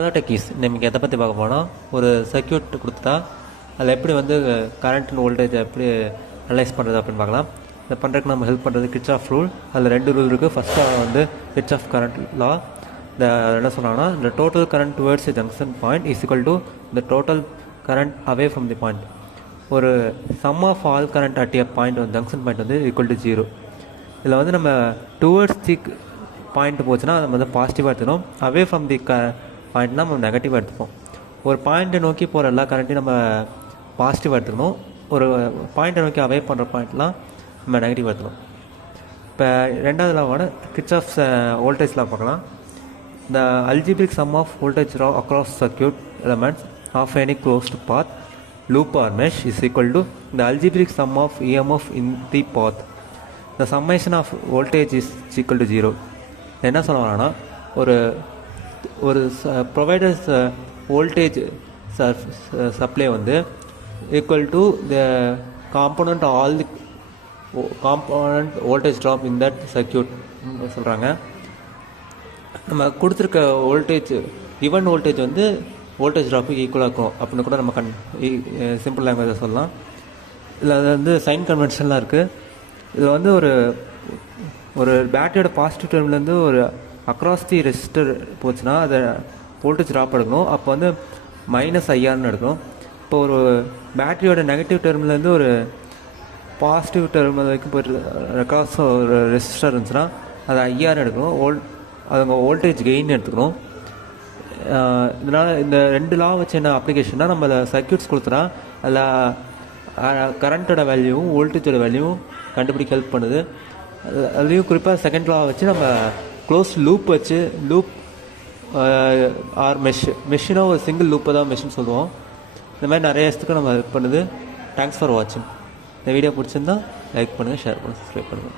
Techies நமக்கு எதை பற்றி பார்க்க போனால் ஒரு சர்க்யூட் கொடுத்தா அதில் எப்படி வந்து கரண்ட் அண்ட் வோல்டேஜ் எப்படி அனலைஸ் பண்ணுறது அப்படின்னு பார்க்கலாம். இதை பண்ணுறதுக்கு நம்ம ஹெல்ப் பண்ணுறது கிர்ச்சாஃப் ரூல். அதில் 2 ரூல் இருக்குது. ஃபஸ்ட்டாக வந்து கிர்ச்சாஃப் கரண்ட் லா. இந்த என்ன சொன்னாங்கன்னா, இந்த total current towards junction point is equal to இந்த total current away from the point. ஒரு sum of all current at a point வந்து ஜங்ஷன் பாயிண்ட் வந்து ஈக்குவல் டு 0. இதில் வந்து நம்ம டுவர்ட்ஸ் தி பாயிண்ட் போச்சுன்னா நம்ம வந்து பாசிட்டிவாக எடுத்துக்கணும். அவே ஃப்ரம் தி பாயிண்ட்னா நம்ம நெகட்டிவாக எடுத்துப்போம். ஒரு பாயிண்ட்டை நோக்கி போகிற எல்லா கரண்ட்டையும் நம்ம பாசிட்டிவாக எடுத்துக்கணும். ஒரு பாயிண்ட்டை நோக்கி அவே பண்ணுற பாயிண்ட்லாம் நம்ம நெகட்டிவாக எடுத்துக்கணும். இப்போ 2வது லாவான கிர்ச்சாஃப் வோல்டேஜ் லா பார்க்கலாம். The algebraic sum of voltage draw across circuit elements of any closed path, loop or mesh is equal to the algebraic sum of EMF in the path. The summation of voltage is equal to 0. என்ன சொல்ல வரோன்னா, ஒரு providers voltage supply வந்து equal to the component all the component voltage drop in that circuit சொல்கிறாங்க. நம்ம கொடுத்துருக்க voltage given voltage வந்து voltage ட்ராப்புக்கு ஈக்குவலாக இருக்கும் அப்படின்னு கூட நம்ம சிம்பிள் லாங்குவேஜில் சொல்லலாம். இதில் அது வந்து சைன் கன்வென்ஷன்லாம் இருக்குது. இதில் வந்து ஒரு பேட்டரியோட பாசிட்டிவ் டெர்ம்லேருந்து ஒரு அக்ராஸ் தி ரெசிஸ்டர் போச்சுன்னா அதை வோல்டேஜ் ட்ராப் எடுக்கணும். அப்போ வந்து -IRன்னு எடுக்கணும். இப்போ ஒரு பேட்டரியோட நெகட்டிவ் டெர்ம்லேருந்து ஒரு பாசிட்டிவ் டெர்ம் வரைக்கும் போய்ட்டு அக்ராஸ் ஒரு ரெசிஸ்டர் இருந்துச்சுன்னா அதை IR எடுக்கணும். அதுங்க வோல்டேஜ் கெயின் எடுத்துக்கணும். இதனால் இந்த 2 லா வச்சு என்ன அப்ளிகேஷன்னா, நம்ம சர்க்யூட்ஸ் கொடுத்துனா அதில் கரண்ட்டோட வேல்யூவும் வோல்டேஜோட வேல்யூவும் கண்டுபிடிக்க ஹெல்ப் பண்ணுது. அதுலேயும் குறிப்பாக 2nd லா வச்சு நம்ம க்ளோஸ் லூப் வச்சு ஆர் மெஷினோ ஒரு சிங்கிள் லூப்பை தான் மெஷின் சொல்லுவோம். இந்த மாதிரி நிறைய இடத்துக்கு நம்ம ஹெல்ப் பண்ணுது. தேங்க்ஸ் ஃபார் வாட்சிங். இந்த வீடியோ பிடிச்சிருந்தா லைக் பண்ணுங்கள், ஷேர் பண்ணுங்கள், சப்ஸ்கிரைப் பண்ணுங்கள்.